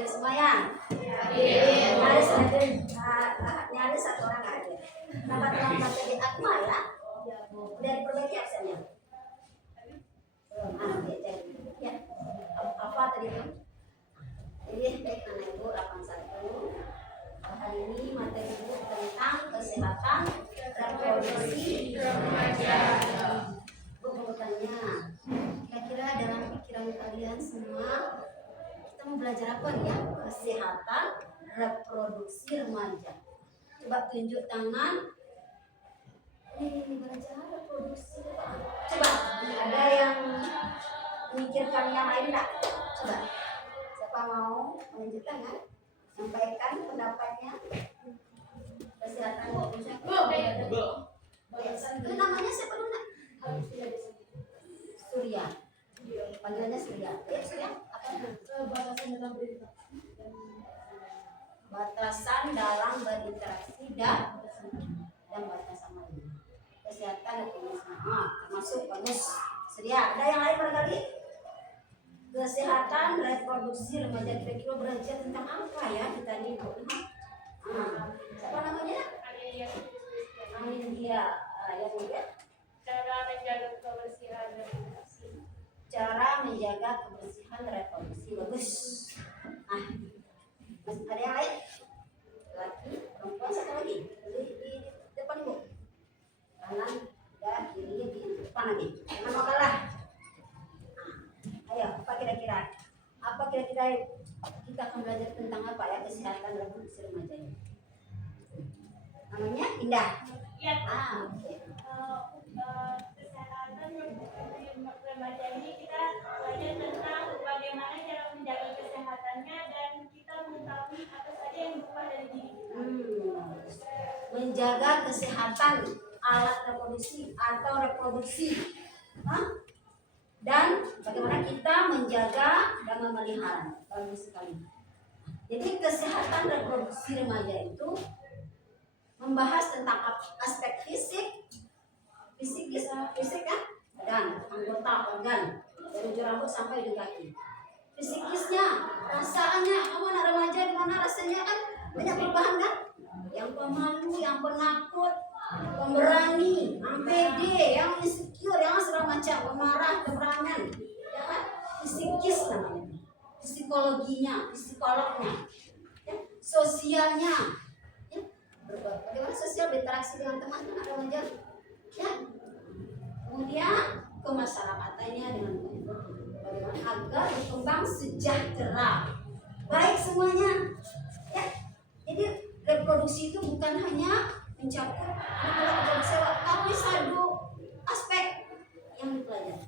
Hadir semuanya? Nyaris satu orang hadir. Nama teman materi Akmal ya? Udah diperbaiki absennya? Ya. Apa tadi itu? Jadi baik anak ibu 81. Hari ini materi ibu tentang kesehatan reproduksi remaja. Bu mau tanya, kira-kira dalam pikiran kalian semua kita mau belajar apa ya? Kesehatan reproduksi remaja. Coba tunjuk tangan. Belajar reproduksi. Coba ada yang memikirkan yang lain enggak? Coba. Siapa mau menunjukkan ya? Sampaikan pendapatnya. Kesehatan reproduksi. Itu namanya siapa dulu nak? Surya. Panggilannya Surya. Ya Surya. Apa? Batasan dalam berinteraksi dan batasan lain. Kesehatan reproduksi. Termasuk bagus. Surya. Ada yang lain barangkali? Kesehatan reproduksi remaja, kira-kira belajar tentang apa ya kita ini? Siapa namanya? Amelia. Yang kedua, cara menjaga kebersihan reproduksi. Cara menjaga kebersihan reproduksi. Bagus. Masih ada yang lain? Laki, perempuan, satu lagi di depan ibu. Kanan dan kirinya di depan lagi. Jangan mau kalah. Ayo, apa kira-kira? Apa kira-kira kita akan belajar tentang apa ya kesehatan reproduksi remaja ini? Namanya Indah. Ya. Oke. Kesehatan remaja ini kita belajar tentang bagaimana cara menjaga kesehatannya dan kita mengetahui apa saja yang berubah dari diri kita. Menjaga kesehatan alat reproduksi atau reproduksi. Dan bagaimana kita menjaga dan memelihara. Bagus sekali. Jadi kesehatan reproduksi remaja itu membahas tentang aspek fisik kan, dan anggota organ dari ujung rambut sampai ujung kaki. Fisikisnya, perasaannya, kamu anak remaja gimana rasanya kan banyak perubahan kan? Yang pemalu, yang penakut, pemberani, yang pede, yang insecure, yang segala macam, pemarah, keberangan, ya kan? Fisikis namanya, psikologinya, psikolognya, ya? Sosialnya, ya? Bagaimana sosial berinteraksi dengan teman-teman remaja, ya? Kemudian kemasyarakatan dengan bagaimana agar berkembang sejahtera, baik semuanya, ya? Jadi reproduksi itu bukan hanya mencakup reproduksi, tapi satu aspek yang dipelajari.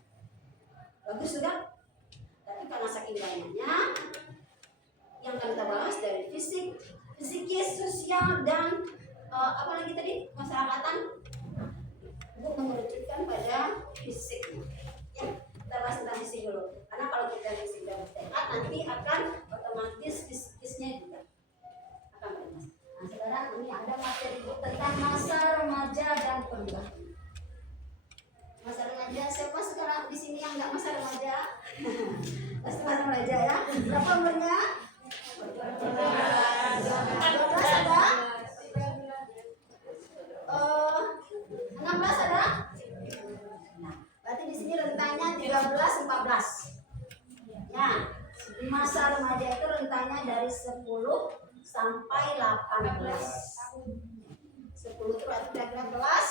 Bagus sudah. Tapi karena saking banyaknya yang akan kita bahas dari fisik, psikis, sosial dan apa lagi tadi masyarakatan. Bu mengerucutkan pada fisik. Ya, kita bahas tentang fisik dulu. Karena kalau kita fisik dan sehat nanti akan otomatis fisikisnya juga akan berubah. Nah, sekarang ini ada materi tentang masa remaja dan perubahan. Masa remaja, siapa sekarang di sini yang nggak masa remaja? Pasti masa remaja ya. Berapa umurnya? 12 ada? 16 ada? Nah, berarti di sini rentangnya 13-14. Ya, di masa remaja itu rentangnya dari 10 sampai 18. 10 itu berarti kira-kira kelas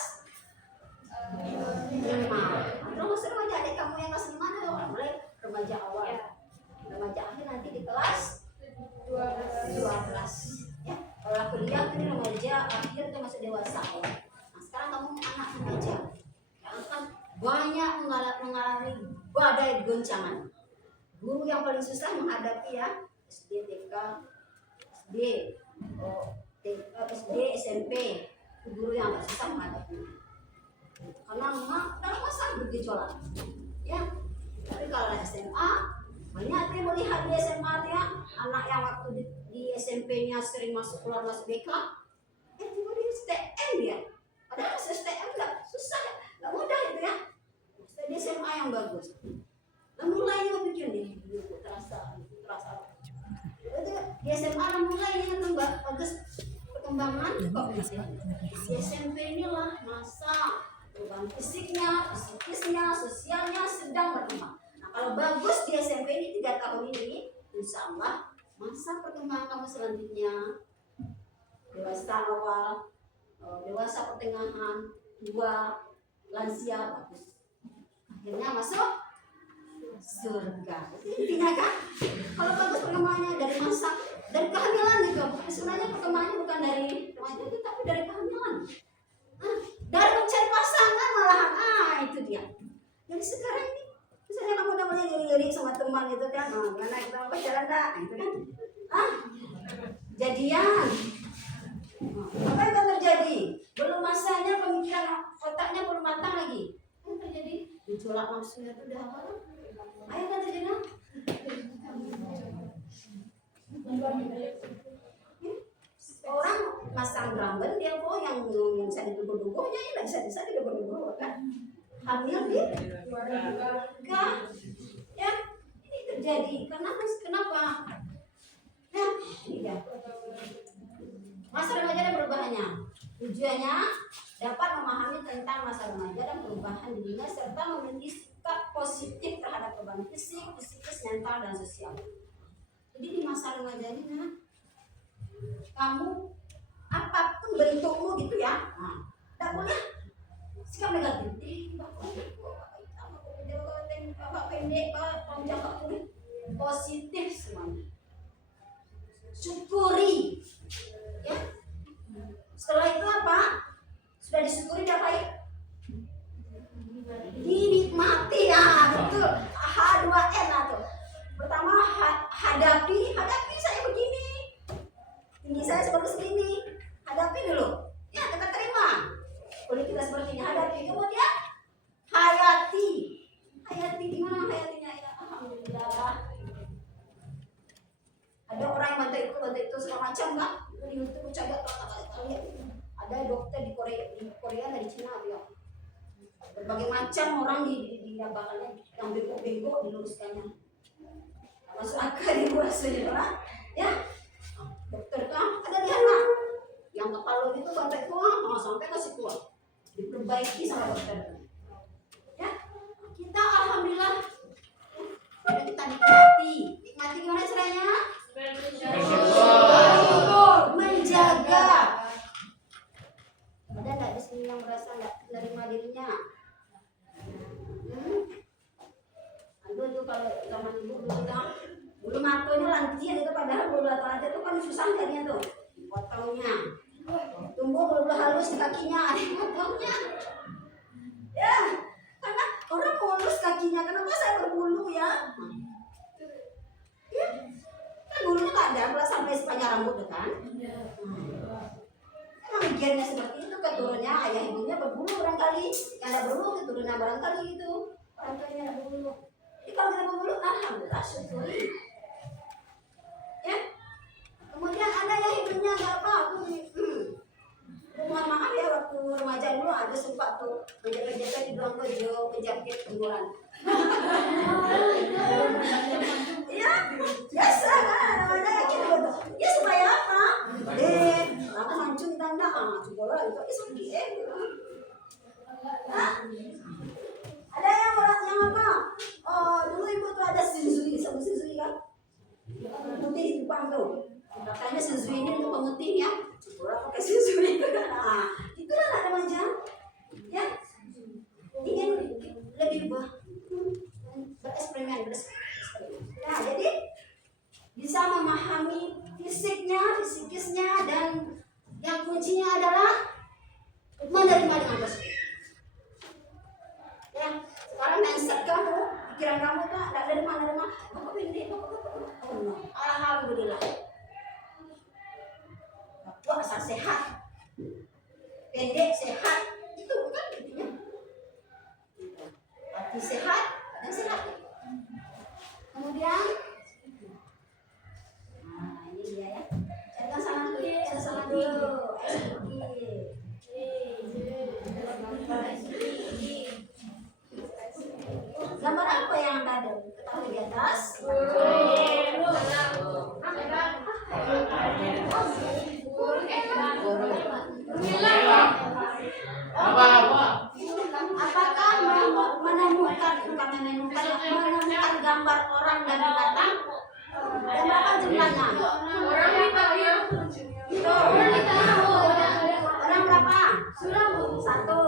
5. Terus remaja adik kamu yang kelas 5 ada mulai remaja awal. Remaja akhir nanti di kelas 12. Ya, kalau kuliah ini remaja akhir itu masuk dewasa. Nah, sekarang kamu anak remaja yang akan banyak mengalami badai goncangan. Guru yang paling susah menghadapi ya SD, TK, SD, SMP, guru yang agak susah menghadapi. Karena dalam masa bergejolak, ya. Tapi kalau SMA, banyak yang melihat di SMA ya, anak yang waktu di SMP-nya sering masuk keluar masuk BK, tiba di STM ya. Padahal STM nggak susah, nggak mudah itu ya. Di SMA yang bagus. Nah mulainya bikin nih, terasa. Itu SMA lah mulai ini kan bagus perkembangan kok di SMP inilah masa perubahan fisiknya, psikisnya, sosialnya sedang berkembang. Nah kalau bagus di SMP ini 3 tahun ini, insya Allah masa perkembangan kamu selanjutnya dewasa awal, dewasa pertengahan, 2 lansia bagus. Akhirnya masuk surga. Intinya kan kalau bagus perkembangannya dari masa dari kehamilan juga. Sebenarnya perkembangannya bukan dari remaja itu tapi dari kehamilan. Dari mencari pasangan malahan itu dia. Jadi sekarang ini misalnya kamu udah mulai lirik sama teman gitu kan, gimana kita mau pacaran dah, gitu kan? Jadian. Apa yang akan terjadi? Belum masanya pemikiran otaknya belum matang lagi. Apa yang terjadi? Gejolak nafsunya itu udah apa? Ayo kan terjadi? Orang masang rambut dia kok yang bisa diduga-duganya ya nggak bisa diduga-duga kan? Hamil di keluarga, ya ini terjadi kenapa? Ya, tidak. Masa remaja dan perubahannya. Tujuannya dapat memahami tentang masa remaja dan perubahan dirinya serta memiliki sikap positif terhadap perubahan fisik, psikis, mental, dan sosial. Jadi di masa remaja ini kamu apapun bentukmu gitu ya, tidak boleh sikap negatif. Bapak pendek, bapak positif semuanya. Syukuri, ya. Setelah itu apa? Sudah disyukuri dapat dinikmati ya, betul. H2N tuh. Pertama hadapi saya begini, tinggi saya seperti ini, hadapi dulu. Ya kita terima. Boleh kita seperti ini hadapi, kemudian hayati gimana hayatinya ya, alhamdulillah. Ada orang yang bantu itu segala macam kan? Di YouTube cagat kalian. Ada dokter di Korea dari Cina dia. Berbagai macam orang di bakalnya yang bego-bego diluruskannya. Masuk akal di luar saja, ya. Dokter kan ada di anak yang kepala itu sampai tua, sampai kasih tua, diperbaiki sama dokter. Ya, kita alhamdulillah, kita nikmati gimana caranya? Menjaga. Ada nggak di sini yang merasa nggak menerima dirinya? Aduh itu kalau zaman dulu kan bulu matonya lancian itu padahal bulu aja itu kan susah jadinya tuh, potongnya. Tumbuh bulu halus di kakinya, potongnya. Ya, karena orang mulus kakinya, kenapa saya berbulu ya? Ya, kan bulunya nggak ada, sampai sepanjang rambut kan? Emang gennya seperti itu, keturunnya ayah ibunya berbulu barangkali, yang ada berbulu keturunnya barangkali gitu, orang tuanya ada berbulu. Jadi kalau kita berbulu, alhamdulillah syukuri. Ya, kemudian ada yang hidungnya nggak apa, mohon maaf ya waktu remaja dulu ada sempat tuh menjaga-jaga di doang kejo penjahit penggolan. Ya, biasa kan remaja yakin gitu. Ya supaya apa? Aku mancung tanda bola itu sakit. Ada yang apa? Dulu ibu tuh ada shinzui, sama shinzui kan? Putih di depan tuh. Katanya shinzui ini untuk pemutih ya. Bola pakai shinzui itu kan. Itulah ada remaja. Ya. Ingin lebih bereksperimen. Nah, jadi bisa memahami fisiknya, psikisnya, dan yang kuncinya adalah menerima dengan positif. Ya, sekarang mindset kamu, pikiran kamu tuh tidak dari mana-mana. Bapak pendek, alhamdulillah. Bapak asal sehat, pendek sehat, itu bukan intinya. Hati sehat dan sehat. Kemudian, ini dia ya. Carikan salam dulu, salam dulu. tanya. Orang kita ya. Orang tahu. Orang berapa? Satu.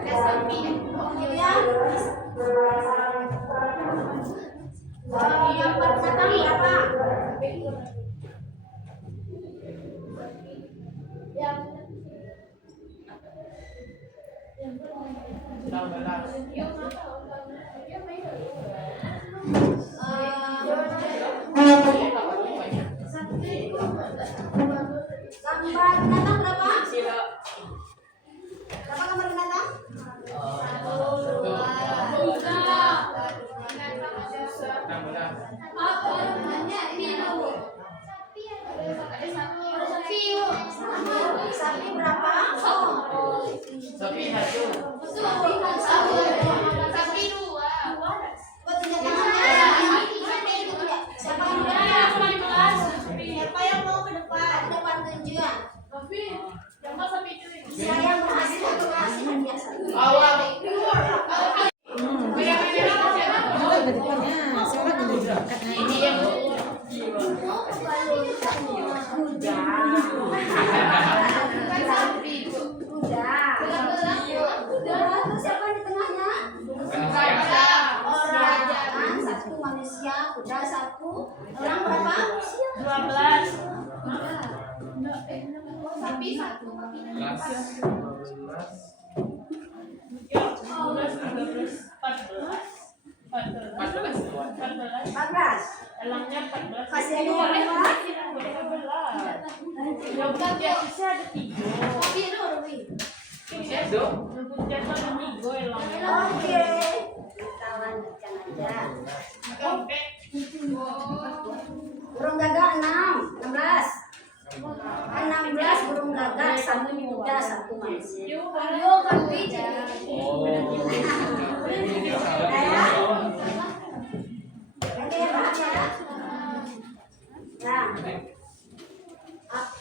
Ada sapi. Ya. Yang pertama berapa? Gambar binatang berapa? Berapa gambar binatang? Sapi berapa? Buat binatangnya. Siapa yang berapa? Siapa yang mau ke depan? Depan tunjukan. Siapa yang berhasil atau berhasil hadiah satu? Kuda. Terus siapa di tengahnya? Orang. Satu manusia, kuda satu. Orang berapa? 12. Sapi satu. 14. Elangnya 14. Kasih aja yang berapa? Yang biasanya ada 3. Yang putih ada 3 elangnya. Oke. Kita lanjutkan aja. Burung gagak 6. 16. 16 burung gagak, satu kuda, satu manusia. Nah,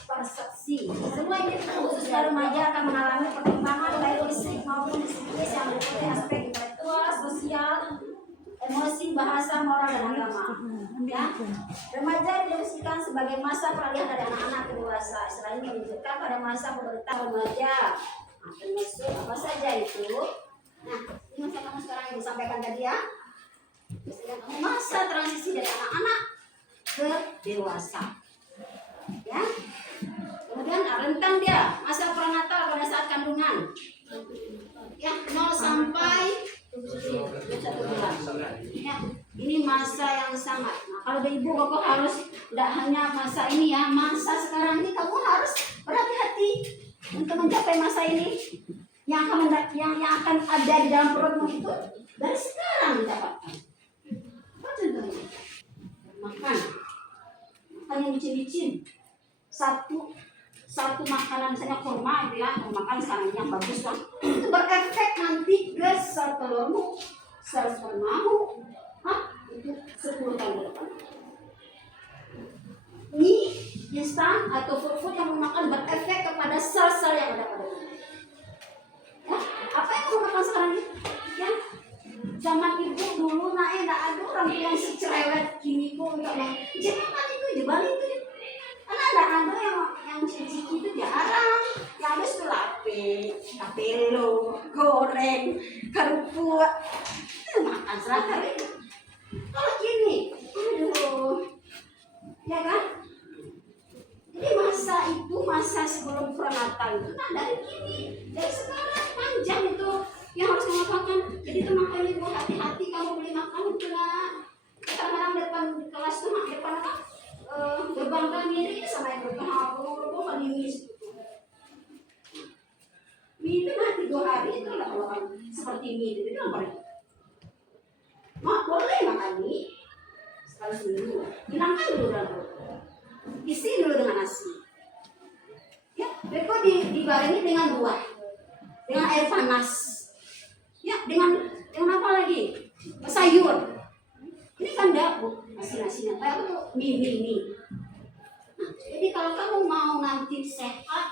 persepsi. Semua ini khususnya remaja akan mengalami perkembangan baik fisik maupun psikis yang meliputi aspek intelektual, sosial, emosi, bahasa, moral, dan agama. Ya, remaja didefinisikan sebagai masa peralihan dari anak-anak ke dewasa. Selain menunjukkan pada masa pemerintahan remaja, termasuk apa saja itu. Nah, ini masa kamu sekarang yang disampaikan tadi ya. Masa transisi dari anak-anak ke dewasa. Ya. Kemudian rentang dia masa prenatal pada saat kandungan. Ya, 0 sampai 1 bulan. Ya, ini masa yang sangat. Nah, kalau ada ibu bapak harus tidak hanya masa ini ya, masa sekarang ini kamu harus berhati-hati untuk mencapai masa ini. Yang akan ada di dalam perutmu itu dari sekarang didapatkan. Apa contohnya? Makan yang licin-licin. Satu makanan misalnya kurma itu ya, makan sekarang yang bagus lah. Itu berefek nanti ke sel telurmu, sel spermamu. Itu 10 tahun ke depan. Mie instan atau food yang memakan berefek kepada sel-sel yang ada pada tubuh. Ya, apa yang kamu makan sekarang ini? Ya, zaman ibu dulu naik tidak ada orang yang secerewet gini kok untuk jangan itu jebal itu. Karena ada yang ciciki itu jarang. Yang habis itu lape, kapelo, goreng, kerupuk. Itu makan serata itu. Kalau gini, aduh, ya kan? Jadi masa itu, masa sebelum prenatal itu, nah dari gini, dari sekarang panjang itu yang harus kamu makan. Jadi itu makanya ibu hati-hati kamu beli makan itu lah. Kadang-kadang depan kelas tuh, depan apa? Gerbang kami ini sama yang berkahau, kan ini. Mie itu nanti 2 hari itu lah kalau kan seperti mie itu apa? Mak boleh makan mie sekali seminggu. Hilangkan dulu dalam perut. Isi dulu dengan nasi. Ya, beko dibarengi dengan buah, dengan air panas. Ya, dengan apa lagi? Sayur. Ini kan dapur nasi-nasinya. Kayak apa tuh? Mie. Nah, jadi kalau kamu mau nanti sehat,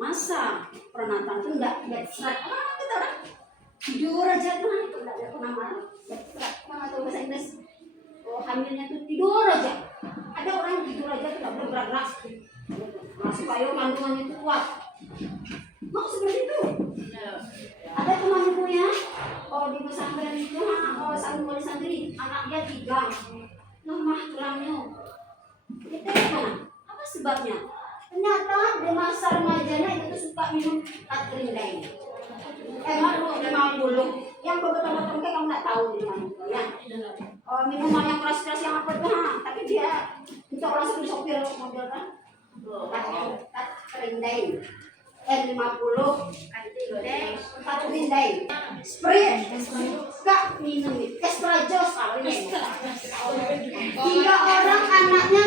masa prenatal itu enggak serat. Orang kita orang tidur aja tuh itu enggak pernah marah. Serat. Kamu tahu bahasa Inggris? hamilnya tuh tidur aja. Ada orang yang tidur aja tidak boleh gerak-gerak. Supaya kandungannya itu kuat. Mau seperti itu. Ada teman ibu ya, di pesantren itu, santri wali santri, anaknya 3, lemah tulangnya. Kita gimana? Apa sebabnya? Ternyata di masa remajanya itu suka minum Katrindai. Baru 50. Yang betul-betul kayak kamu nggak tahu di mana ya. Minuman yang keras-keras yang apa tuh? Tapi dia untuk orang sopir mobil kan. Katrindai. 50 Katrindai. Sprite. Kak minum Esprajos. 3 orang anaknya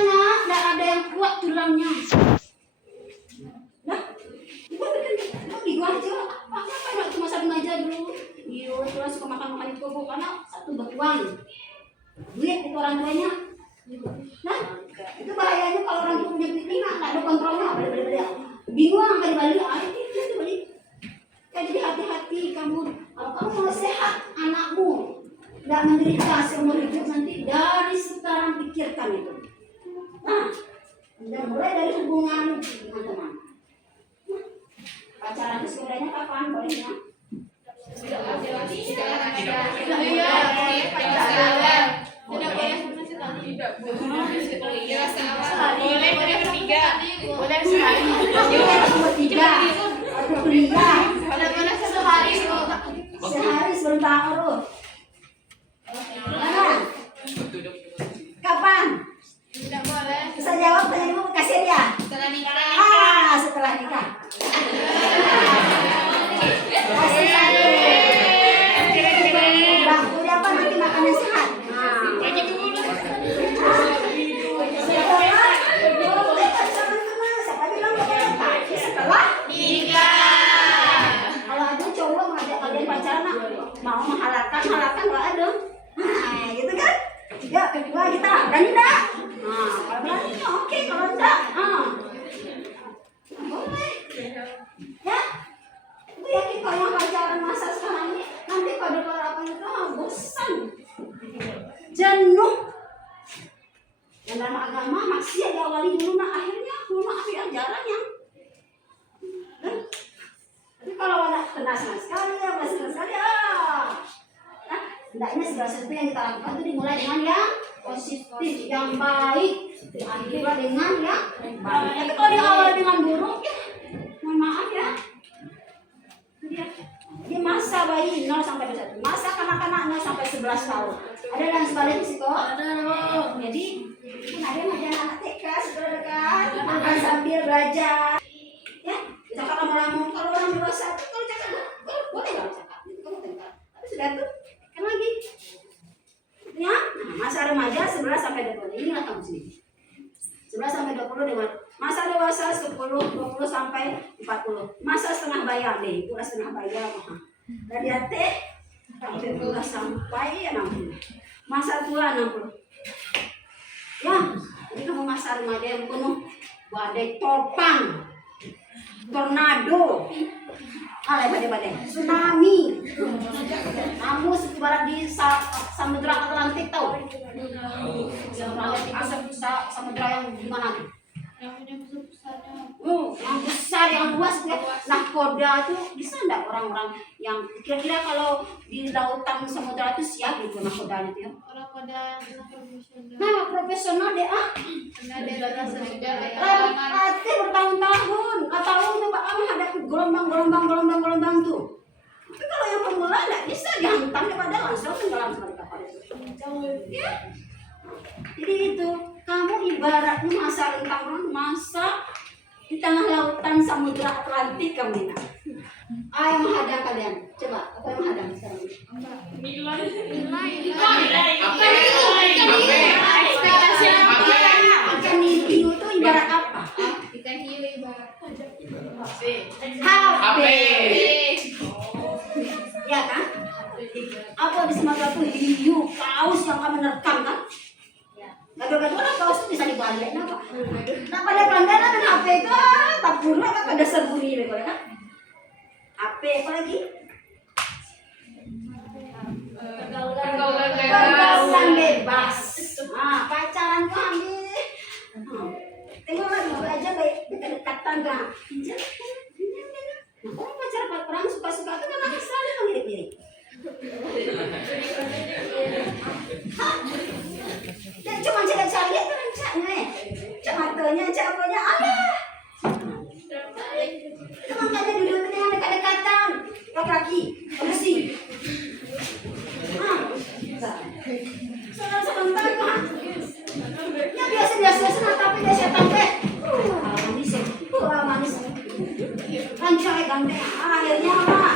nggak ada yang kuat tulangnya. Nah, ibu bikin di gua aja. Apa cuma satu aja dulu. Iya, terus suka makan itu karena satu batuan. Duit itu orang tuanya. Nah, itu bahayanya kalau orang itu punya duit nggak ada kontrolnya. Bingung nggak dibalik. Itu balik. Jadi hati-hati kamu. Kalau kamu mau sehat, anakmu nggak menderita seumur hidup nanti dari sekarang pikirkan itu. Nah, dan mulai dari hubungan teman-teman. Pacaran itu sebenarnya kapan bolehnya? Sehari sebentar urut. Kapan? Tidak boleh. Bisa jawab tanya ibu kasir ya? Setelah nikah. Setelah nikah. Kasih satu. Udah apa nanti makan yang sehat? Siapa bilang setelah Nikah. kalau ada cowok ngajak kalian pacaran mau menghalalkan nggak ada. Nah, gitu kan? Ya, kedua kita berani enggak? Nah, kalau berani oke, kalau enggak, boleh. Ya, itu yakin kalau yang pacaran masa sekarang ini nanti pada apa itu bosan, jenuh. Dan dalam agama maksiat diawali dulu, nah akhirnya maaf ya jarang ya. Tapi kalau ada kena sekali ya, masih sekali hendaknya segala sesuatu yang kita lakukan itu dimulai dengan yang positif, yang baik, diakhiri dengan yang baik. Tapi kalau diawali dengan buruk, ya mohon maaf ya. Di masa bayi 0 sampai 21, masa kanak-kanak 0 sampai 11 tahun. Ada yang sebaliknya sih kok? Ada. Jadi ada yang ngajarin anak TK, saudara kan, akan sambil belajar. Ya, cakap lama-lama. Kalau orang dewasa itu kalau cakap boleh nggak cakap? Tapi sudah tuh kan lagi. Ya, masa remaja 11 sampai 20. Inilah kamu sini. 11 sampai 20 dengan masa dewasa 10, 20 sampai 40. Masa setengah bayar deh, itu setengah bayar. Dari teh 30 sampai 60. Masa tua 60. Ya, jadi kamu masa remaja yang penuh badai topang, tornado, badai, tsunami. Kamu ibarat di samudra Atlantik tahu? Samudra yang gimana tuh? Yang punya besar-besarnya. Yang besar, yang luas ya. Nahkoda tuh bisa enggak orang-orang yang kira-kira kalau di lautan samudra itu siap gitu nahkodanya tuh ya? Orang pada profesional. Nah, profesional deh Karena ada rasa juga Hati bertahun-tahun, tahun coba menghadapi gelombang tuh. Tapi kalau yang pemula nggak bisa dihantam daripada langsung tenggelam seperti kapal itu. Ya. Jadi itu kamu ibaratnya masa rentang masa di tengah lautan samudra Atlantik kamu ini. Yang menghadang kalian. Coba apa yang menghadang sekarang? Nilai. ekspektasi Ikan hiu itu ibarat apa? ikan hiu ibarat HP. Ya kan? Apa di Sumatera tuh hiu, paus yang kamu menerkam kan? Gado-gado lah paus itu bisa dibalik, kenapa? Nah pada pelanggaran dan HP itu tak buru apa pada serburi deh kan? HP apa lagi? pergaulan Pergaulan bebas. tangga. Nah, orang pacar perang suka-suka itu kan nanti selalu mirip-mirip. Dan cuma cari-cari itu rencana. Cak matanya, cak apanya, alah. Itu makanya duduk dengan dekat-dekatan. Laki-laki, bersih. Sebentar, Pak. Ya biasa-biasa senang tapi dia setan teh. Manis ya. Manis. Rancai gandeng. Akhirnya apa?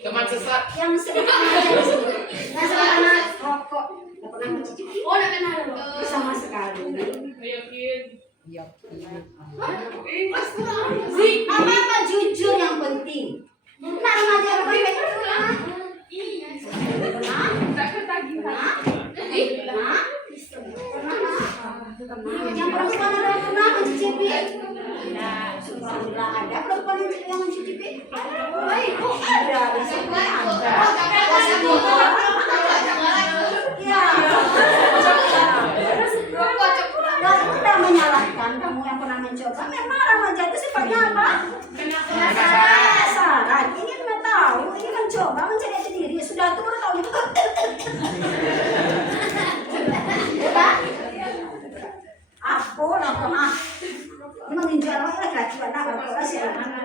Teman sesat. Yang sederhana aja disebut. Nah, sederhana rokok. Nggak pernah mencicipi. Oh, nggak pernah rokok. Sama sekali. Apa-apa jujur yang penting. Nah, remaja remaja itu pernah. Yang perempuan ada yang pernah mencicipi? Alhamdulillah ada perempuan yang mencicipi. Baik, kok ada di sini ada. Ya. Tidak menyalahkan kamu yang pernah mencoba. Memang remaja itu sifatnya apa? Penasaran. Ingin tahu, ingin mencoba, mencari jati diri. Sudah tua tahu itu. Aku lapor menginjal laki-laki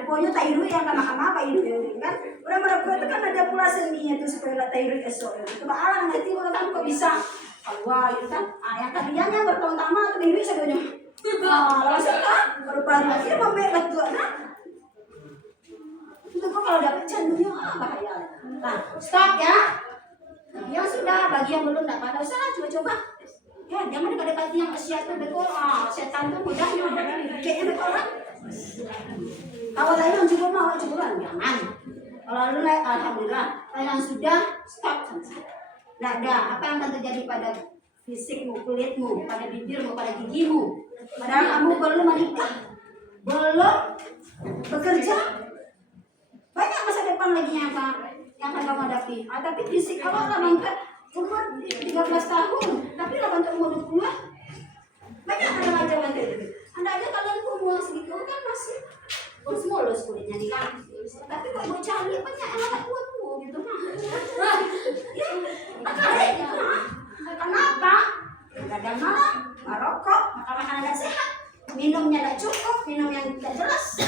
pokoknya tairu yang kama-kama tairu kan orang mereka itu kan ada pula seninya itu supaya tairu esok itu baalan nanti kalau kan kok bisa keluar gitu kan yang tadinya bertahun-tahun atau minggu sebelumnya langsung kan baru-baru akhirnya membebas tuh kan itu kok kalau dapet jantungnya bahaya nah stop ya yang sudah bagi yang belum dapat ada usaha coba-coba ya jangan dekat-dekati yang usia itu betul setan tuh mudahnya kayaknya betul kan kalau lain yang cukup mau cukupan jangan kalau lu alhamdulillah kalau yang sudah stop nggak ada apa yang akan terjadi pada fisikmu kulitmu pada bibirmu pada gigimu padahal kamu belum menikah belum bekerja banyak masa depan lagi yang akan kamu hadapi tapi fisik kamu akan mangkat umur 13 tahun, tapi lah untuk umur 20 banyak ada macam-macam itu. Anda aja kalian umur segitu kan masih mulus kulitnya nih kan. Tapi kok mau cari banyak yang anak tua gitu mah. Ya, makanya gitu mah. Kenapa? Kadang malam, merokok, makan makanan tidak sehat, minumnya tidak cukup, minum yang tidak jelas.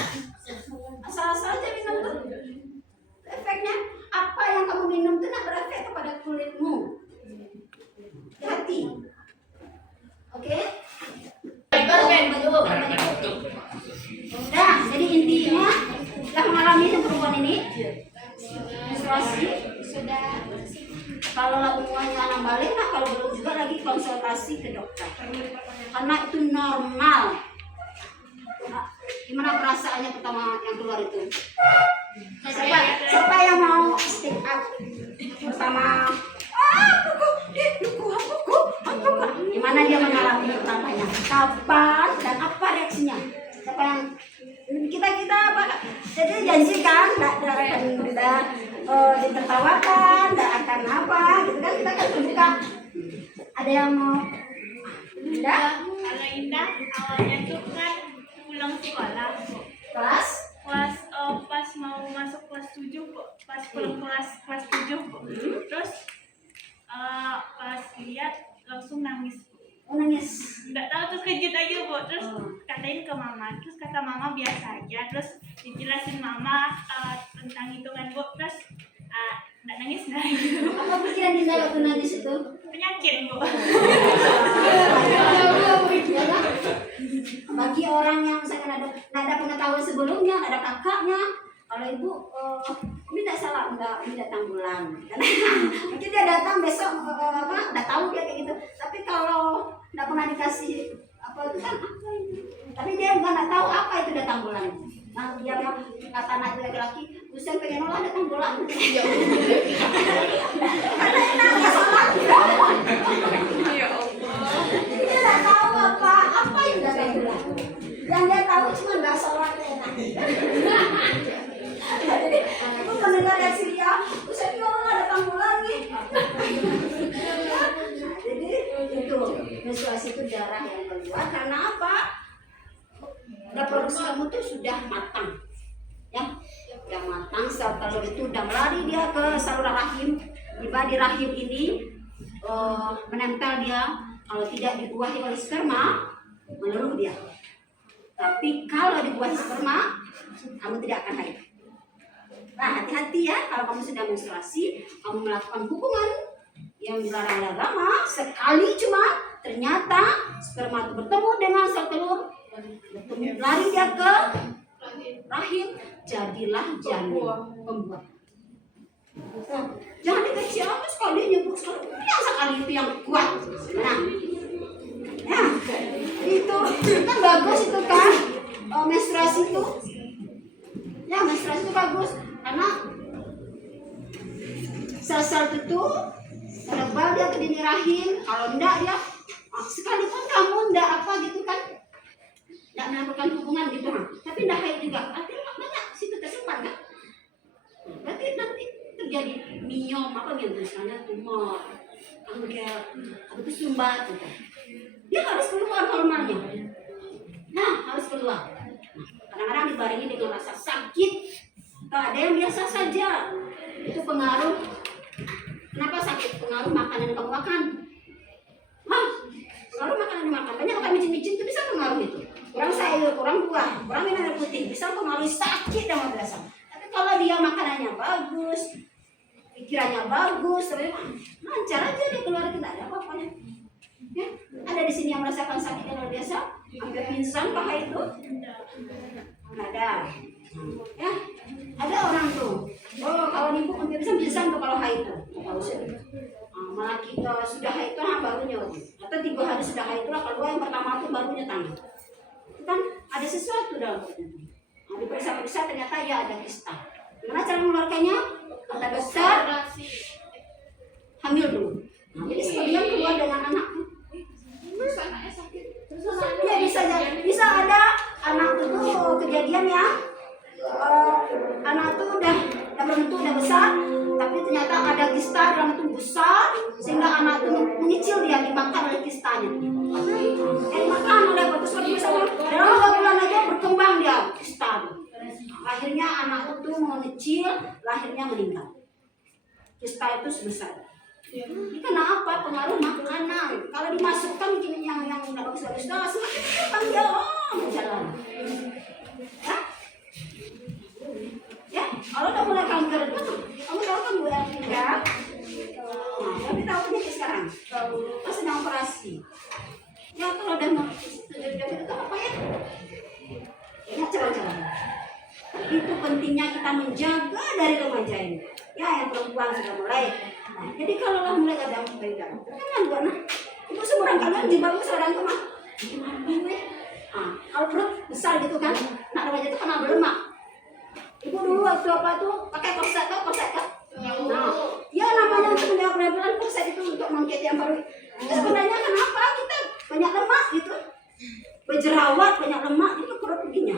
Asal-asal aja minum tuh. Efeknya apa yang kamu minum itu tidak berefek kepada kulitmu. Hati, oke? Nah, jadi intinya setelah mengalami perempuan ini, menstruasi sudah. Kalau semuanya anak balik, nah kalau belum juga lagi konsultasi ke dokter. Karena itu normal. Nah, gimana perasaannya pertama yang keluar itu? Siapa yang mau stick up pertama? Gimana dia mengalami pertamanya? Kapan dan apa reaksinya? Siapa yang kita apa? Jadi janjikan tidak akan kita ditertawakan, tidak akan apa, gitu kan kita akan terbuka. Ada yang mau? Indah? Kalau Indah awalnya tuh kan pulang sekolah. Kelas? Pas mau masuk kelas 7 kok, pas pulang kelas 7 kok. Terus pas lihat langsung nangis. Oh, nangis. Nggak tahu terus kejut aja Bu. Terus katain ke mama. Terus kata mama biasa aja. Terus dijelasin mama tentang itu kan Bu. Terus nggak nangis gitu. Apa pikiran Dinda waktu nangis itu? Penyakit Bu. Bagi orang yang misalkan ada pengetahuan sebelumnya, ada kakaknya, kalau ibu ini tidak salah, ini datang bulan. Mungkin dia datang besok, udah tahu dia kayak gitu. Tapi kalau tidak pernah dikasih apa itu kan apa ini? Tapi dia nggak tahu apa itu datang bulan. Nah, dia bilang kata anak laki-laki, Usen pengen olah datang bulan. Karena enak nggak salah. di rahim ini menempel dia, kalau tidak dibuahi oleh sperma, meluruh dia. Tapi kalau dibuahi sperma, kamu tidak akan haid. Nah, hati-hati ya, kalau kamu sudah menstruasi, kamu melakukan hubungan yang dilarang oleh agama, sekali cuma ternyata sperma itu bertemu dengan sel telur, lari dia ke rahim, jadilah janin pembuat. Jangan dikecil apa sekali nyebut sekali, yang sekali itu yang kuat. Nah, ya itu kan bagus itu kan, menstruasi itu, ya menstruasi itu bagus karena sel-sel itu menebal dia ke dinding rahim. Kalau enggak dia sekalipun kamu enggak apa gitu kan, enggak melakukan hubungan gitu, tapi enggak haid juga, artinya banyak situ tersimpan kan. Berarti nanti terjadi miom apa gitu, misalnya tumor, kanker, atau kesumbat gitu. Dia harus keluar normalnya. Nah, harus keluar. Kadang-kadang dibarengi dengan rasa sakit. Nah, ada yang biasa saja. Itu pengaruh. Kenapa sakit? Pengaruh makanan yang kamu makan. Pengaruh makanan yang makan. Banyak makan micin-micin itu bisa pengaruh itu. Kurang sayur, kurang buah, kurang minum air putih, bisa pengaruh sakit yang biasa. Tapi kalau dia makanannya bagus, pikirannya bagus, lancar aja dia keluar, tidak ada apa-apanya. Ya, ada di sini yang merasakan sakit yang luar biasa, hampir pingsan paha itu. Ada. Ya, ada orang tuh. Oh, kalau nipu hampir bisa pingsan tuh kalau haid tuh. Kalau malah kita sudah haid tuh barunya. Atau 3 hari sudah haid tuh, kalau yang pertama tuh barunya tanggal. Kan ada sesuatu dalam perutnya. Nah, diperiksa-periksa ternyata ya ada kista. Gimana cara mengeluarkannya? Kata dokter, hamil dulu. Nah, jadi sekalian keluar dengan anaknya. Ya bisa ada anak itu kejadian ya, anak itu udah berbentuk udah besar, tapi ternyata ada kista dalam tubuh besar sehingga anak itu mengecil, dia dimakan oleh kistanya. Dimakan oleh bagus sama dalam 2 bulan aja berkembang dia kista. Akhirnya anak itu mengecil, lahirnya meninggal. Kista itu sebesar. Ini kenapa? Pengaruh makanan. Kalau dimasukkan mungkin yang nggak bagus-bagus, semakin panjang jalan. Ya, kalau udah mulai kanker itu, kamu tahu kan gue yang tidak. Tapi tahu penyakit sekarang. Pas sedang operasi. Ya kalau udah mau terjadi itu apa ya? Ya coba. Itu pentingnya kita menjaga dari remaja ini. Ya, yang perempuan sudah mulai. Nah, jadi kalau lah mulai ada beda, kan buat ibu seorang kalian di bagus orang kemana? Gimana gue? Kalau perut besar gitu kan, nak remaja itu kena berlemak. Ibu dulu waktu apa tuh pakai korset kan? Nah, ya namanya untuk menjawab penampilan korset itu untuk mengangkat yang baru. Itu sebenarnya kenapa kita banyak lemak gitu, berjerawat, banyak lemak itu perut begini.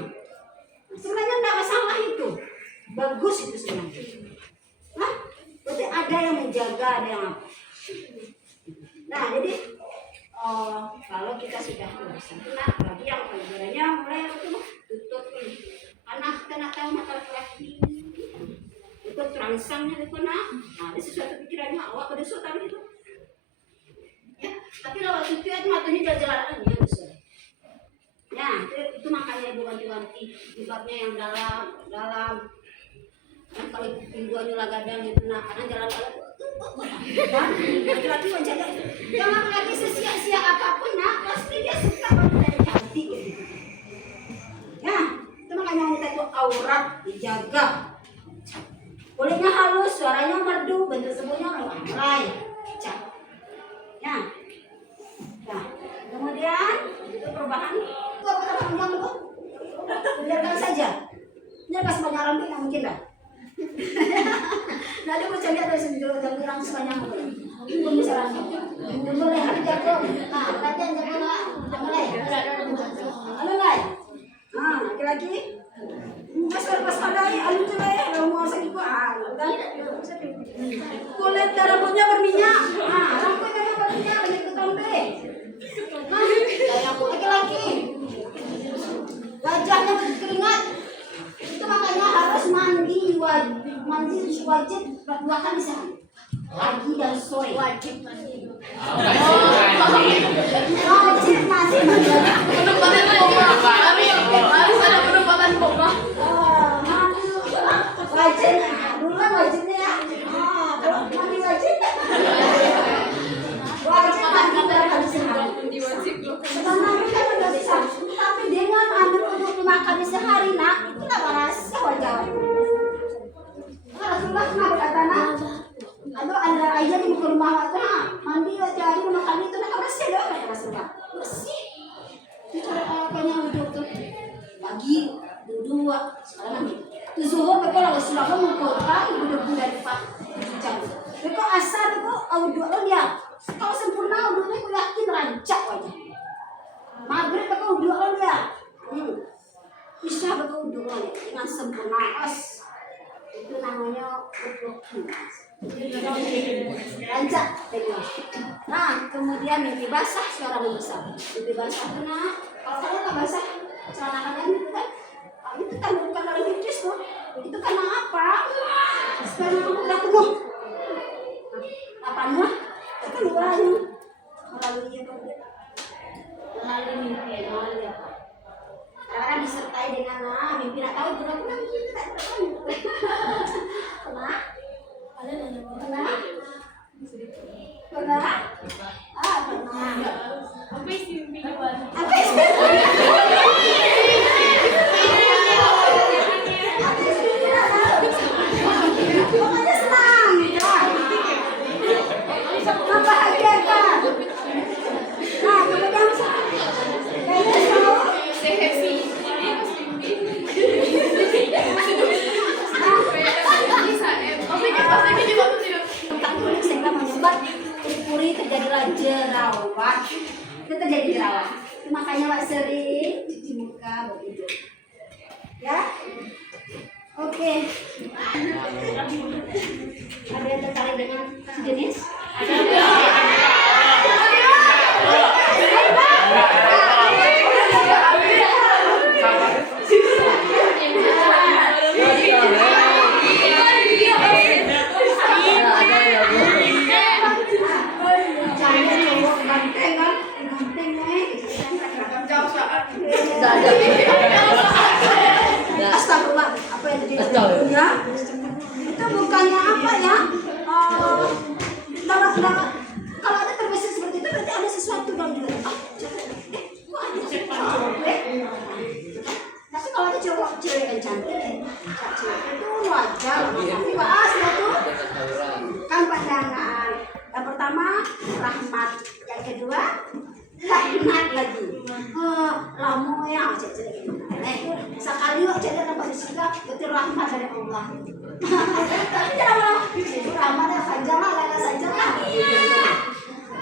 Sebenarnya tidak masalah itu, bagus itu sebenarnya. Berarti ada yang menjaga, ada yang apa. Nah, jadi kalau kita sudah bersempurna, bagi yang pelajarannya mulai tutup karena kita nak tahu mata laki-laki itu terangsangnya itu nah ada sesuatu pikirannya awak pada suatu hari itu. Ya, tapi lewat itu matanya jalan-jalan ya besar. Ya, itu makanya ibu wanti-wanti jilbabnya yang dalam. Kan kalau pinggulnya lagadang itu nah karena jalan-jalan kan laki-laki menjaga jangan lagi sesia-sia apapun nah pasti dia suka wanita cantik gitu. Ya, itu makanya wanita itu aurat dijaga. Kulitnya halus, suaranya merdu, bentuk tubuhnya mulai. Ya. Nah, kemudian itu perubahan kok panjang itu biarkan saja. Ini pas banyak rambut nggak mungkin dah. Nah, dia mau cari ada sendiri orang sebanyak apa? Belum bisa rambut. Mulai hari jago. Nah, latihan jago lah. Mulai. Mulai. Nah, laki-laki. Pas padai, alun tu lah. Kalau mau sakit kan. Kulit rambutnya berminyak. Rambutnya berminyak banyak ketombe. Laki-laki. Wajahnya berkeringat. Itu makanya harus mandi wajib 2 kali sehari. Pagi dan Wajib mandi. Wajib mandi. Penempatan koma. Harus ada penempatan koma. Wajib. Dulu kan wajibnya ya. Kalau mandi wajib. Wajib mandi berkali sehari. Sebenarnya kan udah bisa. Tapi dengan ambil untuk 5 kali sehari, nak, itu nggak merasa wajar. Rasulullah pernah berkata, nak, atau ada aja di muka rumah waktu, nak, mandi waktu hari 5 kali itu nak bersih doang, kata Rasulullah. Bersih. Itu cara apanya wudhu tuh. Pagi, dua, sekarang mandi. Itu zuhur, betul lah Rasulullah mengumpulkan wudhu dari jam. Betul asar itu wudhu lo dia. Kalau sempurna wudhunya aku yakin rancak wajah. Maghrib betul wudhu lo dia. Isya betul wudhu lo dengan sempurna. Itu namanya wudhu. Rancak. Nah, kemudian mimpi basah suara membesar. Mimpi basah kena. Kalau kalian tak basah celana kalian itu kan, itu kan bukan dalam hijis tuh. Itu karena apa? Karena kamu udah penuh. Apa nuh? Itu kan luarnya. Melalui apa? Melalui mimpi, melalui apa? Karena disertai dengan mimpi nak tahu pura-pura mimpi tak tahu. Pernah? Pernah? Pernah? Pernah. Apa isi mimpi luar? Apa isi? Pokoknya senang, membahagiakan. Nah, kemudian kayaknya tahu. Tentang kulit sehingga membuat puri terjadilah jerawat. Itu terjadi jerawat. Makanya Wak sering cuci muka begitu. Ya. Oke. Ada yang tertarik dengan sejenis? Astagfirullah, apa yang terjadi? Ya, itu bukannya apa ya? Kalau ada terbesit seperti itu berarti ada sesuatu dalam diri. Kok ada sesuatu? Tapi kalau ada cewek yang cantik, cewek itu wajar. Tapi bahas itu kan pandangan. Yang pertama rahmat, yang kedua laknat lagi. Lama ya cewek sekali kok cewek dapat disikap betul rahmat dari Allah. Tapi jangan rahmat ya saja lah, gak saja lah.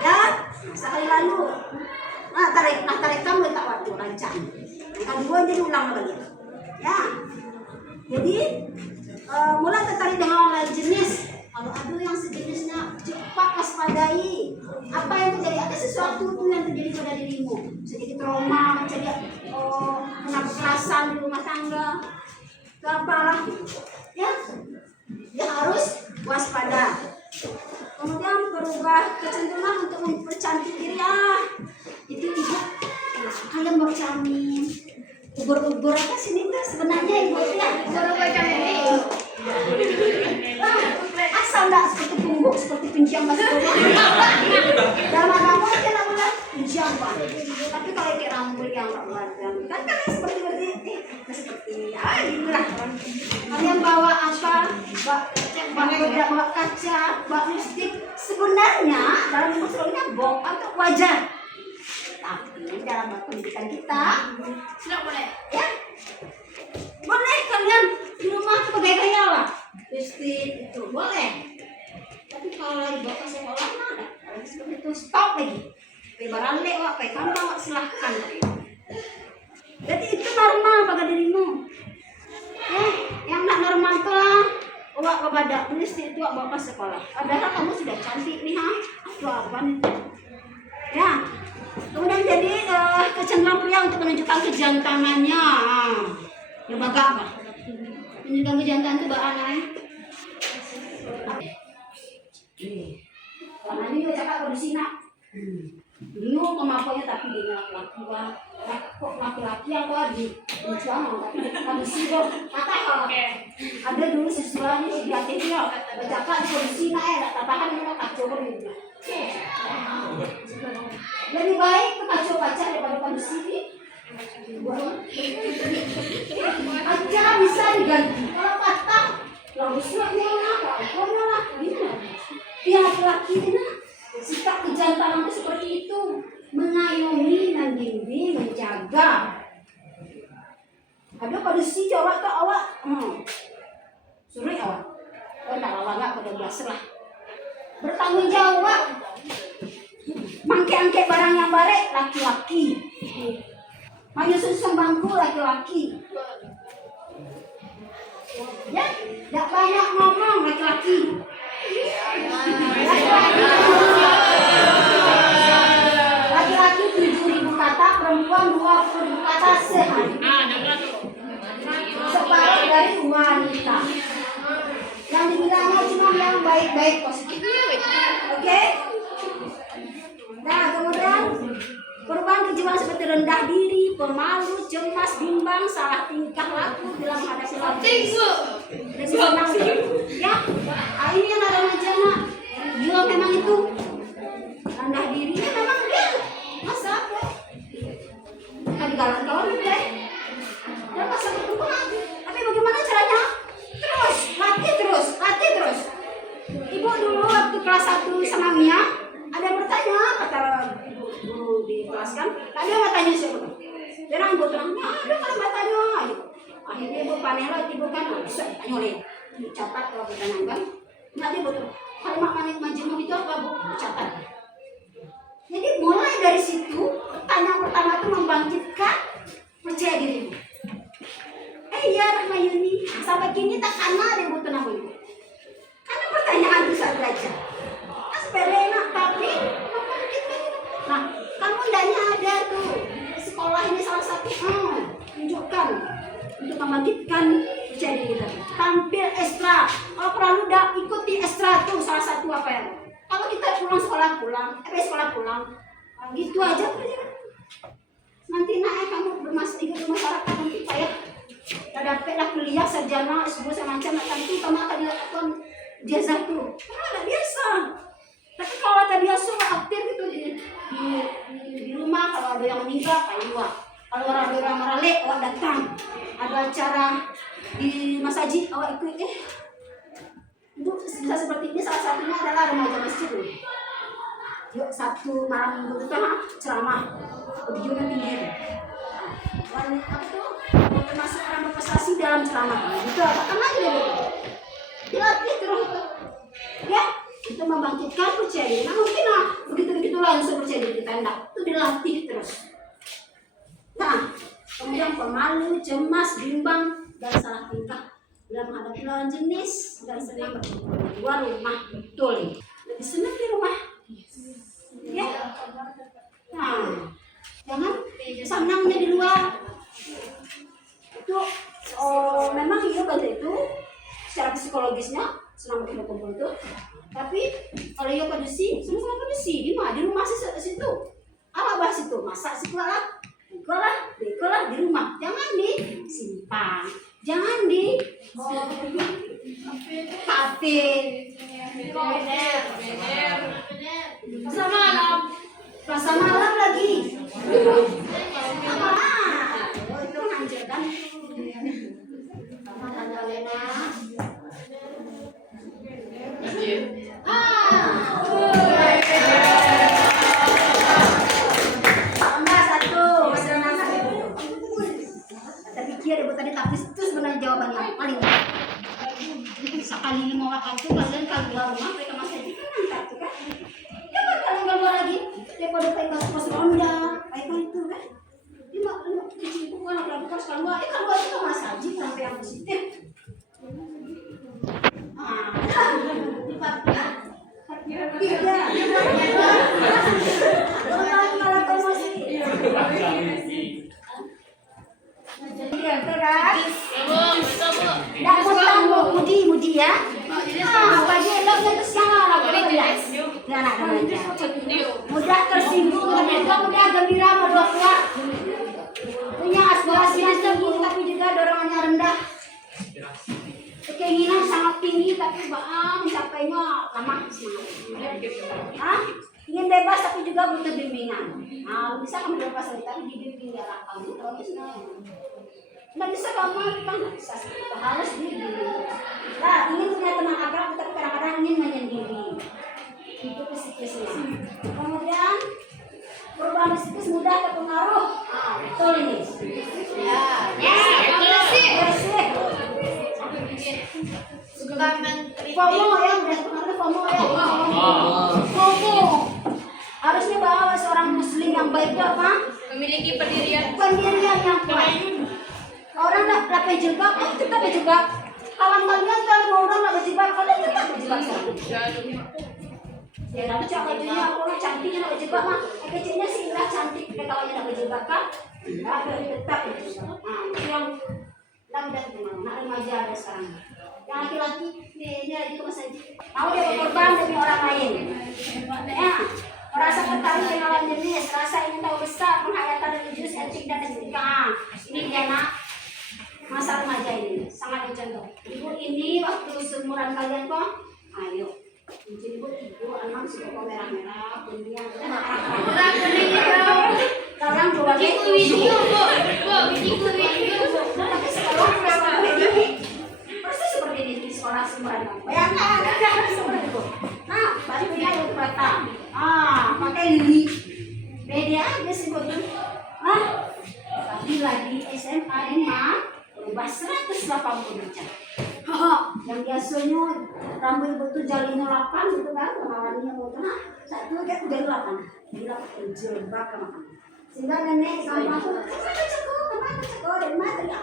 Ya sekali lalu. Nah tarik kamu tak waktu rancang. Yang kedua jadi ulang lagi. Ya. Jadi mulai tertarik dengan lain jenis. Kalau ada yang sejenisnya cepat waspadai. Apa yang terjadi? Ada sesuatu tuh yang terjadi pada dirimu. Bisa jadi trauma, jadi kena kekerasan di rumah tangga, apalah. Ya harus waspada. Kemudian berubah kecenderungan untuk mempercantik diri. Itu ibu kalian bercermin. Ubur-ubur apa sini tuh sebenarnya ibu ya? Ubur-ubur cantik. Asal enggak seperti pungguk, seperti pinjam masuk dalam agama aja namanya pinjam Pak. Tapi kalau kayak rambut yang kan seperti gitulah. Kalian bawa apa? Bawa kaca, bawa lipstik. Sebenarnya dalam Islamnya untuk wajar. Tapi dalam pendidikan kita tidak boleh. Ya, boleh kalian di rumah tuh gaya-gaya lah. Lipstik itu boleh. Tapi kalau lagi bawa ke sekolah mana? Kalau seperti itu stop lagi. Barang lewat, kamu silahkan. Jadi itu normal pada dirimu. Yang nak normal itu lah. Awak kepada lipstik itu bawa ke sekolah. Padahal kamu sudah cantik nih Itu apa nih? Ya. Kemudian jadi kecenderungan pria untuk menunjukkan kejantanannya. Ya baga apa? Menunjukkan kejantanan itu bahan Karena dia cakap pada sini. Dia kemampuannya tapi dia laki-laki kan. Kok laki-laki yang di jualan tapi di sini kata ada dulu siswanya si Biati dia bercakap di kondisi tak tahan dia kacau gitu. Lebih baik kacau baca daripada kondisi ini. Aja bisa diganti. Kalau patah, lalu suratnya lah, pokoknya lah, gitu. Dia laki-laki ini sikap kejantanan itu seperti itu, mengayomi, membimbing, menjaga. Ada pada si awak tak awak, suruh awak. Oh tak awak nggak pada biasa lah. Bertanggung jawab, mangke-angke barang yang barek laki-laki. Menyusun bangku laki-laki. Ya, tidak banyak ngomong laki-laki. Laki-laki 7.000 kata, perempuan 20.000 kata sehari. Separuh dari wanita. Yang dibilangnya cuma yang baik-baik positif. Oke? Nah, kemudian perubahan kejiwaan seperti rendah diri, pemalu, cemas, bimbang, salah tingkah laku dalam menghadapi lawan. Lebih senang ya. Ini yang ada rencana. Dia memang itu rendah dirinya memang dia. Masa apa? Tadi galang kawan deh. Dan masa berkembang. Tapi bagaimana caranya? Terus, latih terus. Ibu dulu waktu kelas 1 sama Mia ada yang bertanya, kata guru di kelas kan, tadi nggak tanya siapa? Dia rambut terangnya, ada kalau nggak tanya. Akhirnya ibu panela, ibu kan bisa tanya oleh, dicatat kalau pertanyaan kan, nggak dia betul. Kalau makan majemuk itu apa bu? Dicatat. Jadi mulai dari situ, pertanyaan pertama itu membangkitkan percaya diri. Iya Rahmayuni, sampai kini tak kenal dia butuh namanya. Karena pertanyaan itu saya belajar. Sepele enak tapi nah kamu ndaknya ada tuh sekolah ini salah satu tunjukkan untuk membangkitkan percaya diri kita. Tampil ekstra. Kalau perlu udah ikuti ekstra tuh salah satu apa ya? Kalau kita sekolah pulang, gitu aja pelajaran. Nanti kamu ikut masyarakat nanti kayak dapatlah kuliah sarjana S2 semacam nanti kamu akan dilakukan jasa tuh. Ada biasa. Tapi kalau tadi biasa aktif gitu di rumah, kalau ada yang meninggal kayak luar. Kalau orang meralek awak datang. Ada acara di masjid awak ikut itu bisa seperti ini. Salah satunya adalah remaja masjid. Yuk satu malam minggu itu ceramah videonya tinggi. Apa tuh? Termasuk orang berprestasi dalam ceramah. Itu apa aja deh. Dilatih terus ya. Itu membangkitkan percaya diri. Nah mungkin begitu langsung percaya diri kita enggak. Itu dilatih terus. Nah, kemudian pemalu, cemas, bimbang, dan salah tingkah dalam menghadapi lawan jenis dan senang keluar rumah betul. Lebih senang di rumah. Ya. Nah, jangan senangnya di luar. Itu memang hidup itu secara psikologisnya senang berkumpul itu. Tapi kalau ia kondisi, sama-sama kondisi di rumah situ. Apa bahas itu? Masak sekolah, sekolah di rumah. Jangan disimpan, jangan di kafe. Pasar malam lagi. Itu hancurkan. Tanda Lena. Tambah satu. Kata pikir ibu tadi tapi itu sebenarnya jawabannya paling sekali 5 waktu kalian keluar rumah mereka masih di kan kan? Jangan kalian keluar lagi daripada pengen pos ronda kayak itu kan? Lima itu kan lagi pos keluar itu masajid sampai yang positif. Mudi ya. Pagi eloknya terus siang lah. Dia anak remaja. Mudah tersinggung, mudah gembira, mudah kuat. Punya aspirasi yang tinggi tapi juga dorongannya rendah. Keinginan sangat tinggi tapi mencapainya lama semangat. Ingin bebas tapi juga butuh bimbingan. Bisa kamu bebas tapi dibimbing ya lah kamu terus. Nggak bisa kamu kan nggak bisa. Harus dibimbing. Nah, ingin punya teman akrab tapi kadang-kadang ingin menyendiri. Itu psikisnya. Kemudian perubahan psikis mudah terpengaruh. Betul ini. Ya. FOMO ya, udah pengaruh FOMO ya. FOMO. Harusnya bahwa seorang muslim yang baik itu apa? Memiliki pendirian yang kuat. Orang nak pakai jilbab, itu pakai jilbab. Kawan kalian kalau mau orang nak berjilbab, kalian tetap berjilbab. Ya, tapi bajunya orang cantiknya nak berjilbab mah. Kecilnya sih indah cantik, kawannya nak berjilbab kan? Tetap berjilbab. Yang udah teman, nak remaja ada sekarang. Yang laki-laki ini lagi ke masjid. Mau dia berkorban demi orang lain. Ya, merasa tertarik dengan lawan jenis, rasa ingin tahu besar penghayatan religius, etik dan estetika. Ini dia nak masa remaja ini sangat dicontoh. Ibu ini waktu seumuran kalian kok, ayo. Mungkin ibu anak suka merah-merah, kemudian orang dua gitu. Tapi sekarang persis seperti di sekolah seumuran kamu. Bayangkan, seperti itu. Nah, bajunya itu rata. Pakai lili. Beda aja sebetulnya. Tapi lagi SMA ini berubah 180 derajat. Yang biasanya rambut ibu tuh jalinya 8 gitu kan, kemarinnya mau satu kayak udah 8. Dia pakai jilbab kemarin. Sehingga nenek sama aku, kemana ceko, dari mana ya?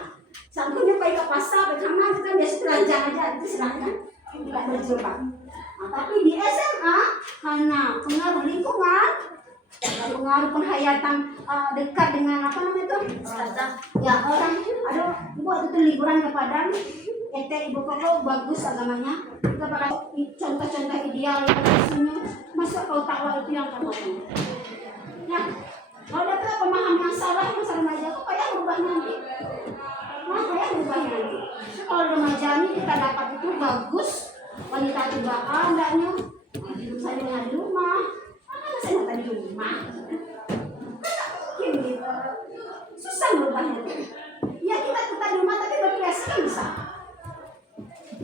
Sangkunya pergi ke pasar, ke kamar, kan biasa belajar aja, itu silahkan. Tidak berjilbab. Tapi di SMA, karena pengaruh lingkungan, pengaruh penghayatan dekat dengan apa namanya itu? Ya orang, aduh, ibu waktu itu liburan ke Padang, ibu kok bagus agamanya, kita pakai contoh-contoh ideal, masa kau tahu itu yang kamu tahu? Ya, kalau dapat pemahaman salah masa remaja, kok kayak berubah nanti? Kayak berubah nanti. Kalau remaja ini kita dapat itu bagus, wanita juga enggaknya, hidup saya dengan di rumah, saya nggak di rumah. Mungkin gitu, susah berubahnya. Ya kita tetap di rumah tapi berkreasi kan bisa.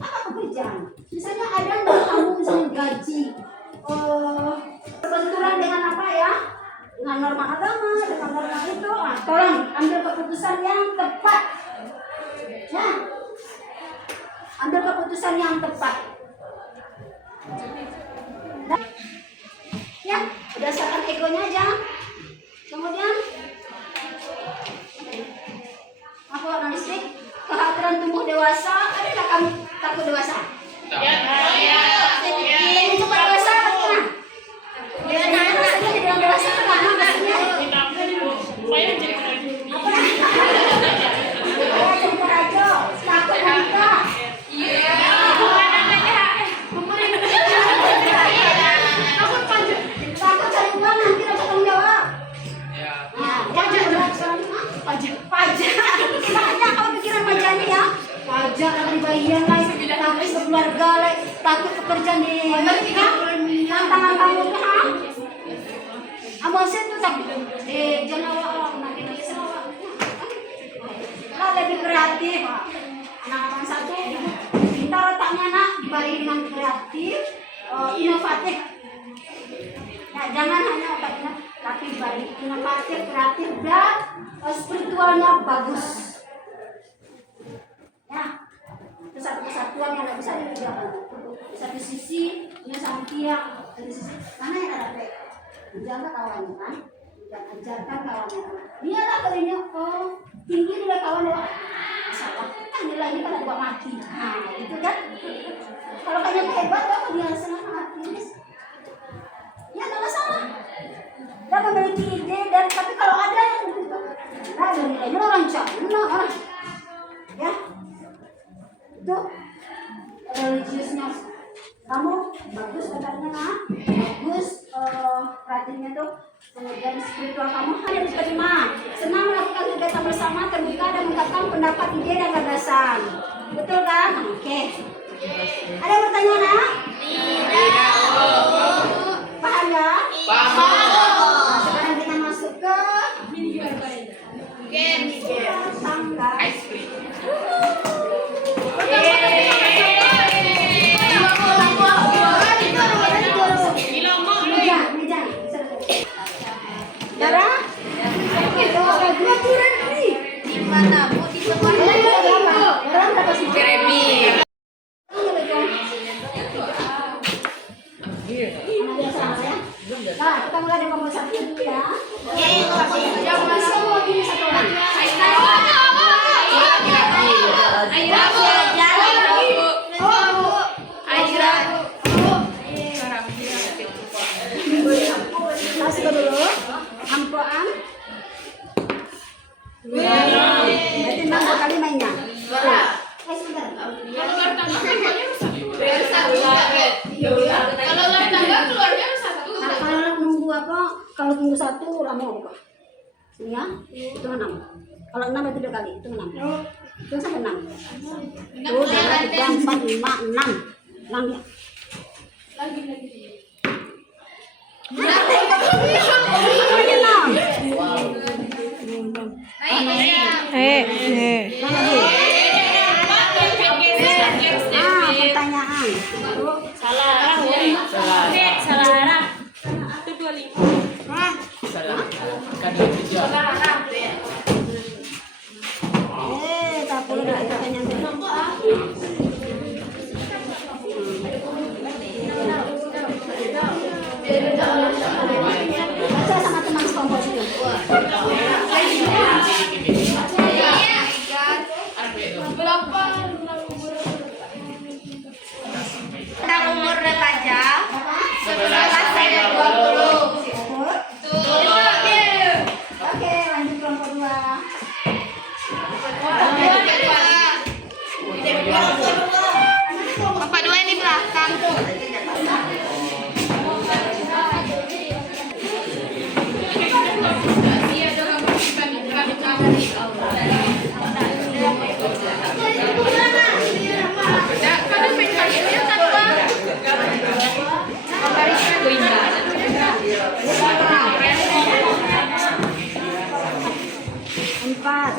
Apa pekerjaan? Misalnya ada yang kamu misalnya gaji, berbenturan dengan apa ya? Dengan norma agama, dengan norma itu, tolong ambil keputusan yang tepat. Ya, ambil keputusan yang tepat. Ya, berdasarkan egonya aja. Kemudian, aku analitik kekhawatiran tumbuh dewasa. Adakah kamu takut dewasa? Ya. Ini cepat dewasa bagaimana? Ya, rasanya jadi orang dewasa karena maksudnya jadi perajo, takut nikah. Takut cari uang nanti dapat tanggung jawab. Pajak. Makanya kalau pikiran pajak ini ya, pajak dari bagian lain, takut keluarga lain, takut pekerjaan di tantangan kamu kan? Amosen tuh takut jangan nanti semua. Lah lebih kreatif. Anak-anak satu kita letaknya nak dibalik dengan kreatif, inovatif. Nah, jangan hanya otaknya, tapi dibalik inovatif, kreatif dan spiritualnya bagus. Ya, itu satu kesatuan yang nggak bisa dibedakan. Di satu sisi dia sama tiang, di sisi mana yang ada baik. Jaga kawannya kan, ajarkan kawannya. Dia lah kalinya tinggi nilai kawan dia. Masalah kan nilainya kan ada mati. Nah, itu kan. Kalau kalian hebat, apa dia senang mati? Ya nggak masalah. Dia memiliki ide dan tapi kalau ada yang begitu, nah nilainya orang orang. Ya, itu religiusnya. Kamu bagus katanya, bagus hatinya tuh kemudian spiritual kamu harus diterima. Senang melakukan kegiatan bersama, terbuka dan mengungkapkan pendapat, ide dan gagasan. Betul kan? Oke. Ada yang bertanya nak? Paham ya? Paham. Nah, sekarang kita masuk ke tangga. Ice cream. Dara? Dua turun nih. Di mana Bu? Di tempat Orang berapa sih? Jeremy. Nah, kita mulai dari nomor 1 dulu ya. Yang masuk ini satu orang. Masuk dulu. Ampoan. Berarti 6 kali mainnya. Sebentar. Kalau ular tangga keluarnya satu. Nah, kalau nunggu apa? Kalau tunggu 1 lama kok. Ini ya, itu 6. Kalau 6 berarti 2 kali, itu 6. Itu sampai 6. 1, 2, 3, 4, 5, 6. 6 ya. Lagi 6. Mana lagi? Pertanyaan. Salah arah, woi. Salah arah. Itu 25. Salah. Kan 23. Tak boleh nak pertanyaan tu. Baca sama teman sekelompok situ. Tentang umur remaja. Berapa? 11 sampai 20. Oke, lanjut kelompok 2. Bapak dua di belakang. Empat.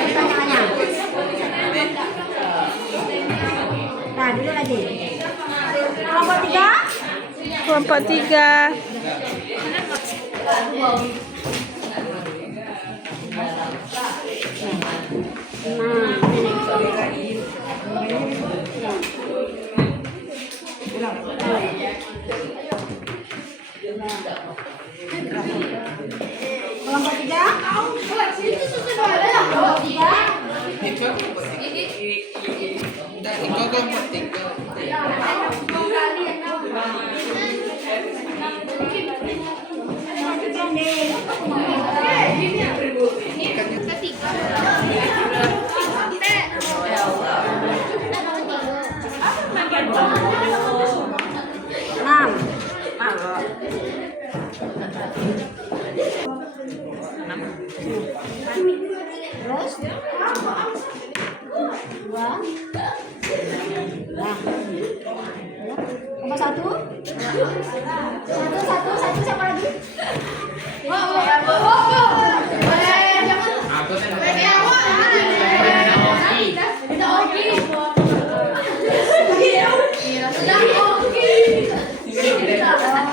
Pertanyaannya. Nah, dulu lagi. Kelompok 3. Kelompok 3. Kelompok 3. Kelompok 3. Ikaw kelompok 3. Enam. Terus 2. Nah. Nomor 1. Satu siapa lagi? Aku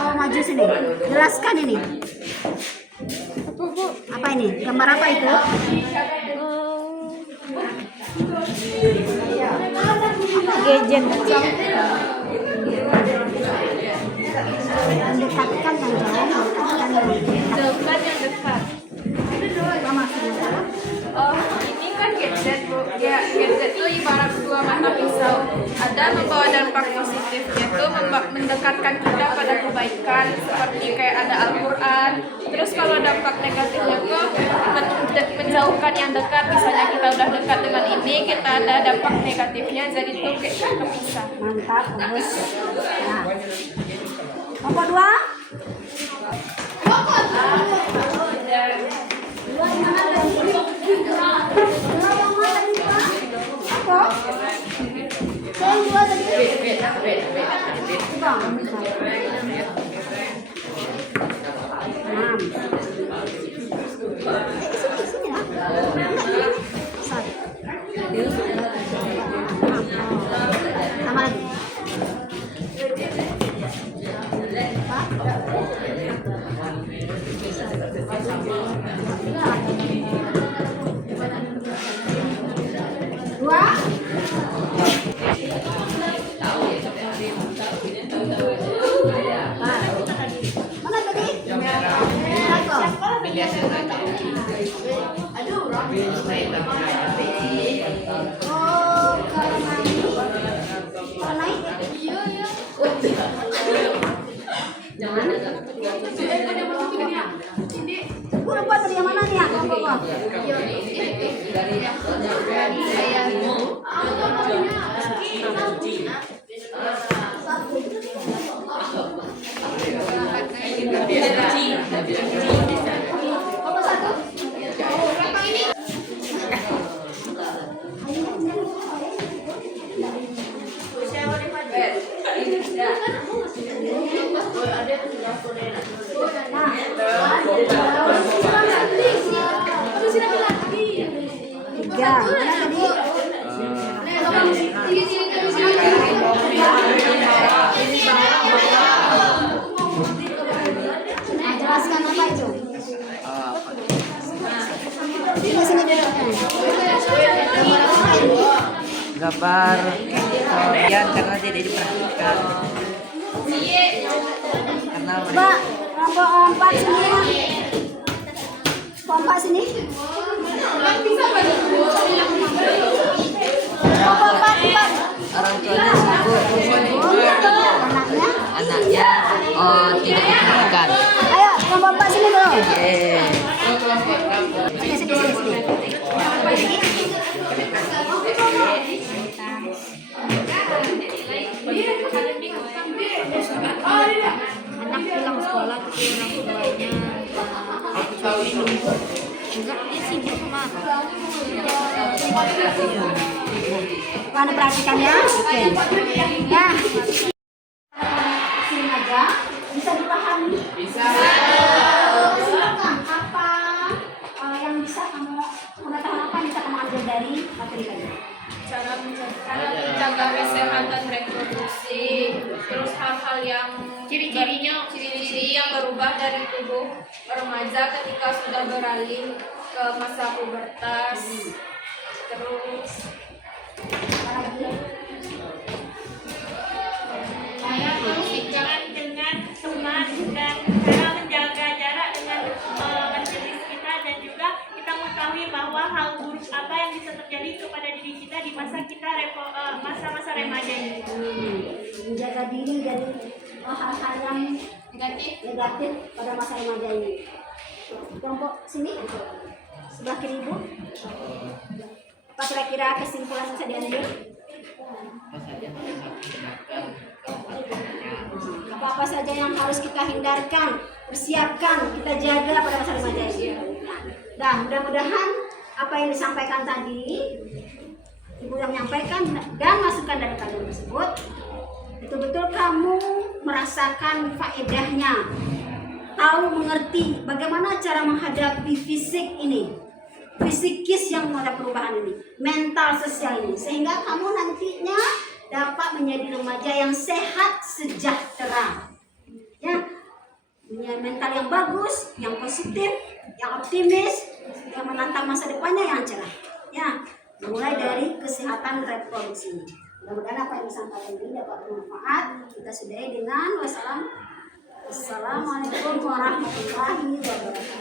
Oh, maju sini. Jelaskan ini. Apa ini? Gambar apa itu? Gadget. Mendekatkan yang jauh, mendekatkan yang dekat. Dekat yang dekat. Apa maksudnya? Oh, ini kan gadget Bu. Ya, gadget itu ibarat dua mata pisau. Ada membawa dampak positifnya tuh mendekatkan kita pada kebaikan seperti kayak ada Al-Qur'an. Terus kalau dampak negatifnya tuh menjauhkan yang dekat. Misalnya kita udah dekat dengan ini, kita ada dampak negatifnya, jadi tuh kayak kepisah. Mantap, bagus. Nah. Nomor 2. Dua yang mana tadi? Dua yang mana tadi, Pak? Apa? Yang dua tadi? Coba. 6. Sini lah. Satu. Sama lagi. Dua. Mana tadi? Pilih hasil saja. Oh, kalau naik. Kalau naik? Jangan. Gue lupa tadi yang mana nih ya? Apa satu? Tiga. Mana tadi? Nah, jelaskan apa itu? Sini sini Gambar kalian karena tidak diperhatikan. Karena Mbak, kelompok 4 sini ya. Kelompok sini. Kelompok 4. orang tuanya sibuk, anaknya tidak diperhatikan. Ayo, kelompok 4 sini dulu. Yeay. Sini. Anak pulang sekolah tapi orang tuanya enggak, dia sibuk sama Mana perhatikan ya? Oke. Ya. Sini aja. Bisa dipahami? Bisa. Silakan. Apa yang bisa kamu pengetahuan apa yang bisa kamu ambil dari materi tadi? cara menjaga kesehatan reproduksi, terus hal-hal yang ciri-ciri yang berubah dari tubuh remaja ketika sudah beralih ke masa pubertas, terus Cara berbicara dengan teman dan cara menjaga jarak dengan majelis kita, dan juga kita mengetahui bahwa hal buruk apa yang bisa terjadi kepada diri kita di masa kita masa-masa remaja ini. Menjaga diri dari hal-hal yang negatif pada masa remaja ini. Kelompok sini, sebelah kiri ibu. Apa kira-kira kesimpulan yang bisa diambil? Apa-apa saja yang harus kita hindarkan, persiapkan, kita jaga pada masa remaja ini. Nah, mudah-mudahan apa yang disampaikan tadi, ibu yang menyampaikan dan masukan dari kalian tersebut, betul-betul kamu merasakan faedahnya, tahu mengerti bagaimana cara menghadapi fisik ini, fisikis yang ada perubahan ini, mental sosial ini, sehingga kamu nantinya dapat menjadi remaja yang sehat sejahtera, ya, punya mental yang bagus, yang positif, yang optimis, yang menantang masa depannya yang cerah, ya, mulai dari kesehatan reproduksi. Mudah-mudahan apa yang disampaikan ini dapat bermanfaat. Kita sudahi dengan wassalamualaikum warahmatullahi wabarakatuh.